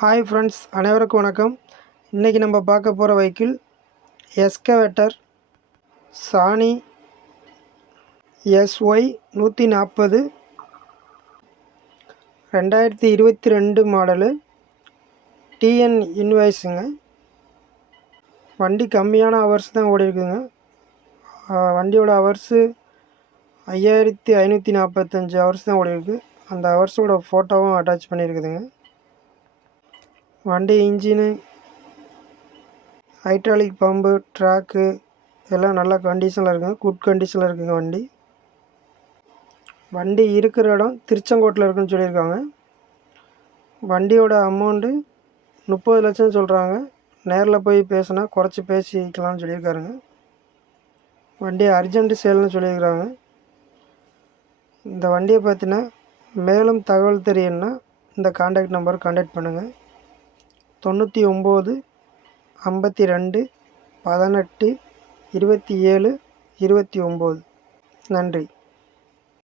Hi friends, அனைவருக்கும் வணக்கம். இன்றைக்கி நம்ம பார்க்க போகிற வெஹிக்கிள் எஸ்கவேட்டர் சாணி SY 140 2022 மாடலு TN இன்வாய்ஸுங்க. வண்டி கம்மியான ஹவர்ஸ் தான் ஓடி இருக்குங்க. வண்டியோட ஹவர்ஸு 5545 ஹவர்ஸ் தான் ஓடி இருக்குது. அந்த ஹவர்ஸோட ஃபோட்டோவும் அட்டாச் பண்ணியிருக்குதுங்க. வண்டி இன்ஜினு, ஹைட்ராலிக் பம்பு, ட்ராக்கு எல்லாம் நல்ல கண்டிஷனில் இருக்குங்க. குட் கண்டிஷனில் இருக்குங்க. வண்டி இருக்கிற இடம் திருச்செங்கோட்டில் இருக்குன்னு சொல்லியிருக்காங்க. வண்டியோட அமௌண்ட்டு 30 லட்சம் சொல்கிறாங்க. நேரில் போய் பேசினா குறைச்சி பேசிக்கலாம்னு சொல்லியிருக்காருங்க. வண்டி அர்ஜென்ட் சேல்னு சொல்லியிருக்கிறாங்க. இந்த வண்டியை பற்றின மேலும் தகவல் தெரியும்னா இந்த கான்டாக்ட் நம்பர் கான்டாக்ட் பண்ணுங்கள். 99 52 18 27 29. நன்றி.